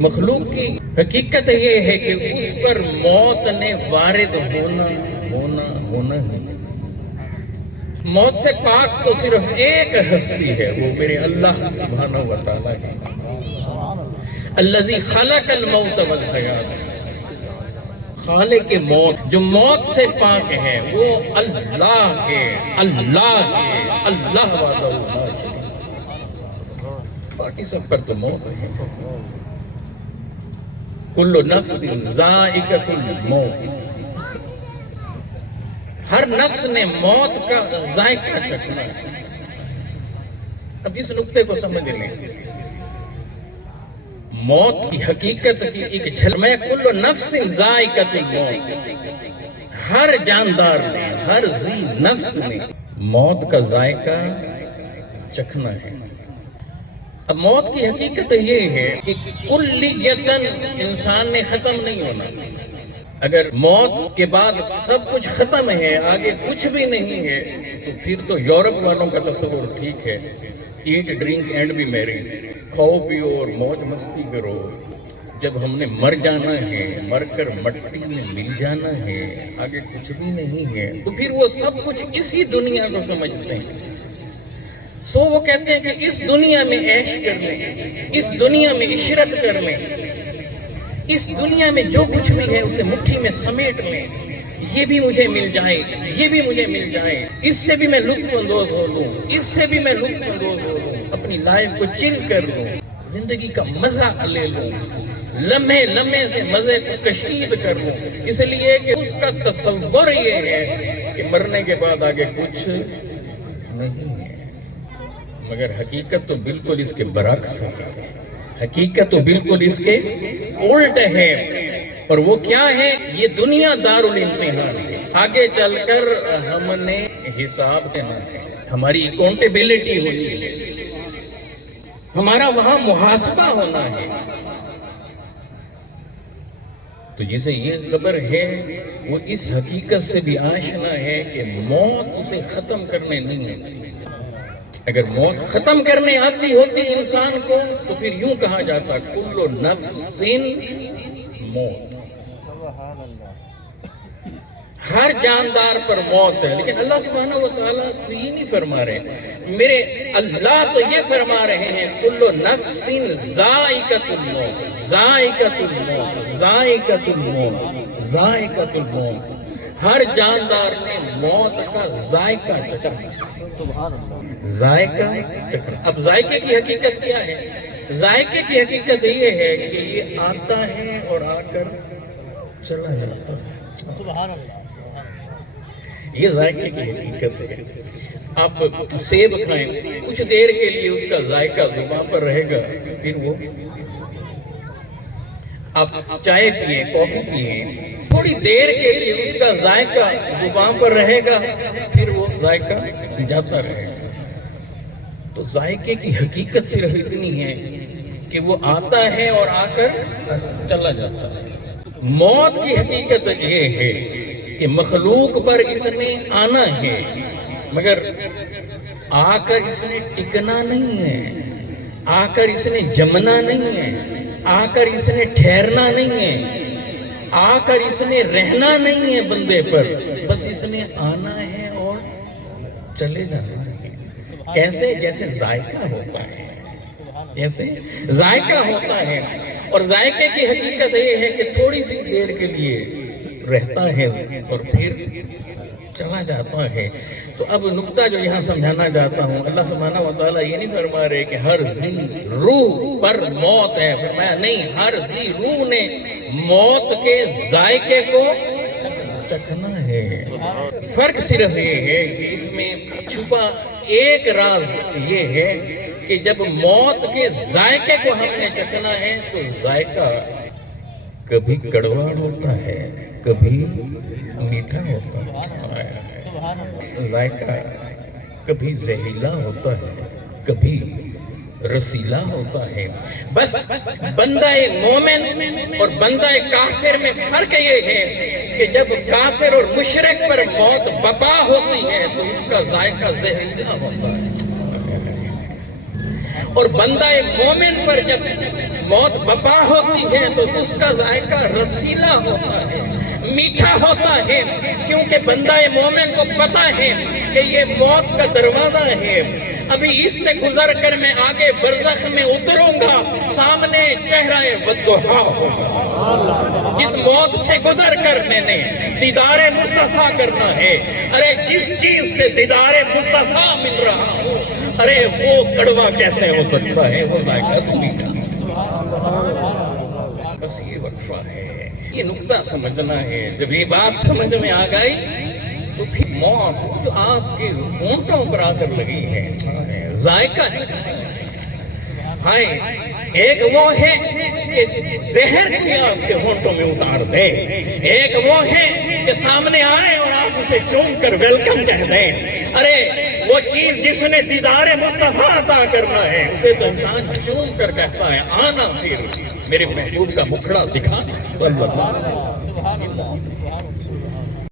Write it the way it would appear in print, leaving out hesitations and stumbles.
مخلوق کی حقیقت یہ ہے کہ اس پر موت نے وارد ہونا ہے۔ موت سے پاک تو صرف ایک ہستی ہے، وہ میرے اللہ سبحانہ و تعالیٰ ہے۔ الذی خلق الموت والحیات، خالق موت، جو موت سے پاک ہے وہ اللہ ہے، اللہ وحدہ لا شریک، باقی سب پر تو موت ہے۔ کل نفس ذائقۃ الموت، ہر نفس نے موت کا ذائقہ چکھنا ہے۔ اب اس نقطے کو سمجھ لیں، موت کی حقیقت کی ایک جھلک، کل نفس ذائقۃ الموت، ہر جاندار نے، ہر ذی نفس نے موت کا ذائقہ چکھنا ہے۔ اب موت کی حقیقت یہ ہے کہ کلیتاً انسان نے ختم نہیں ہونا۔ اگر موت کے بعد سب کچھ ختم ہے، آگے کچھ بھی نہیں ہے، تو پھر تو یورپ والوں کا تصور ٹھیک ہے، ایٹ ڈرنک اینڈ بی میری، کھاؤ پیو اور موج مستی کرو۔ جب ہم نے مر جانا ہے، مر کر مٹی میں مل جانا ہے، آگے کچھ بھی نہیں ہے، تو پھر وہ سب کچھ اسی دنیا کو سمجھتے ہیں۔ سو وہ کہتے ہیں کہ اس دنیا میں عیش کر لیں، اس دنیا میں عشرت کر لیں، اس دنیا میں جو کچھ بھی ہے اسے مٹھی میں سمیٹ لیں، یہ بھی مجھے مل جائے، یہ بھی مجھے مل جائے، اس سے بھی میں لطف اندوز ہو لوں، اس سے بھی میں لطف اندوز ہو لوں، اپنی لائف کو چل کر لوں، زندگی کا مزہ لے لوں، لمحے لمحے سے مزے کو کشید کر لوں، اس لیے کہ اس کا تصور یہ ہے کہ مرنے کے بعد آگے کچھ نہیں ہے۔ مگر حقیقت تو بالکل اس کے برعکس ہے، حقیقت تو بالکل اس کے الٹ ہے، اور وہ کیا ہے؟ یہ دنیا دارالامتحان ہے، آگے چل کر ہم نے حساب دینا ہے، ہماری اکاؤنٹیبلٹی ہونی ہے، ہمارا وہاں محاسبہ ہونا ہے۔ تو جسے یہ خبر ہے وہ اس حقیقت سے بھی آشنا ہے کہ موت اسے ختم کرنے نہیں آتی۔ اگر موت ختم کرنے آتی ہوتی انسان کو تو پھر یوں کہا جاتا کل نفس موت، ہر جاندار پر موت ہے۔ لیکن اللہ سبحانہ و تعالیٰ تو یہ نہیں فرما رہے، میرے اللہ تو یہ فرما رہے ہیں کل نفس ذائقۃ الموت، ذائقۃ الموت، ذائقۃ الموت، ذائقۃ الموت، ہر جاندار نے موت کا ذائقہ چکھنا، ذائقہ چکھنا۔ اب ذائقے کی حقیقت کیا ہے؟ ذائقے کی حقیقت یہ ہے کہ یہ آتا ہے اور آ کر چلا جاتا ہے، سبحان اللہ۔ یہ ذائقے کی حقیقت ہے۔ آپ سیب کھائیں، کچھ دیر کے لیے اس کا ذائقہ زبان پر رہے گا، پھر وہ آپ چائے پیئیں، کافی پیئیں، تھوڑی دیر کے لیے اس کا ذائقہ زبان پر رہے گا، پھر وہ ذائقہ جاتا رہے گا۔ تو ذائقے کی حقیقت صرف اتنی ہے کہ وہ آتا ہے اور آ کر چلا جاتا ہے۔ موت کی حقیقت یہ ہے کہ مخلوق پر اس نے آنا ہے، مگر آ کر اس نے ٹکنا نہیں ہے، آ کر اس نے جمنا نہیں ہے، آ کر اس نے ٹھہرنا نہیں ہے، آ کر اس نے رہنا نہیں ہے بندے پر، بس اس نے آنا ہے اور چلے جانا ہے۔ کیسے؟ جیسے ذائقہ ہوتا ہے، جیسے ذائقہ ہوتا ہے۔ اور ذائقے کی حقیقت یہ ہے کہ تھوڑی سی دیر کے لیے رہتا ہے اور پھر چلا جاتا ہے۔ تو اب نقطہ جو یہاں سمجھانا چاہتا ہوں، اللہ سبحانہ و تعالیٰ یہ نہیں فرما رہے کہ ہر ذی روح پر موت ہے، فرمایا نہیں، ہر ذی روح نے موت کے ذائقے کو چکھنا ہے۔ فرق صرف یہ ہے کہ اس میں چھپا ایک راز یہ ہے کہ جب موت کے ذائقے کو ہم نے چکھنا ہے تو ذائقہ کبھی کڑوا ہوتا ہے، کبھی میٹھا ہوتا ہے، ذائقہ کبھی زہریلا ہوتا ہے، کبھی رسیلا ہوتا ہے۔ بس بندہ مومن اور بندہ کافر میں فرق یہ ہے کہ جب کافر اور مشرک پر موت وبا ہوتی ہے تو اس کا ذائقہ زہریلا ہوتا ہے، اور بندہ مومن پر جب موت بپا ہوتی ہے تو اس کا ذائقہ رسیلا ہوتا ہے، میٹھا ہوتا ہے، کیونکہ بندہ مومن کو پتا ہے کہ یہ موت کا دروازہ ہے، ابھی اس سے گزر کر میں آگے برزخ میں اتروں گا، سامنے چہرہ والضحا ہوگا، اس موت سے گزر کر میں نے دیدار مصطفیٰ کرنا ہے۔ ارے جس چیز سے دیدار مصطفیٰ مل رہا ہو، ارے وہ کڑوا کیسے ہو سکتا ہے، وہ ذائقہ تو میٹھا۔ بس یہ وقفہ ہے، یہ نقطہ سمجھنا ہے، جب یہ بات سمجھ میں آ گئی تو پھر موت جو آپ کے ہونٹوں پر آ کر لگی ہے، ذائقہ ہائے، ایک وہ ہے کہ زہر کی آپ کے ہونٹوں میں اتار دے، ایک وہ ہے کہ سامنے آئے اور آپ اسے چوم کر ویلکم کہہ دیں۔ ارے وہ چیز جس نے دیدار مصطفیٰ عطا کرنا ہے، اسے تو انسان چوم کر کہتا ہے آنا پھر میرے محبوب کا مکھڑا دکھا صلی اللہ علیہ وسلم۔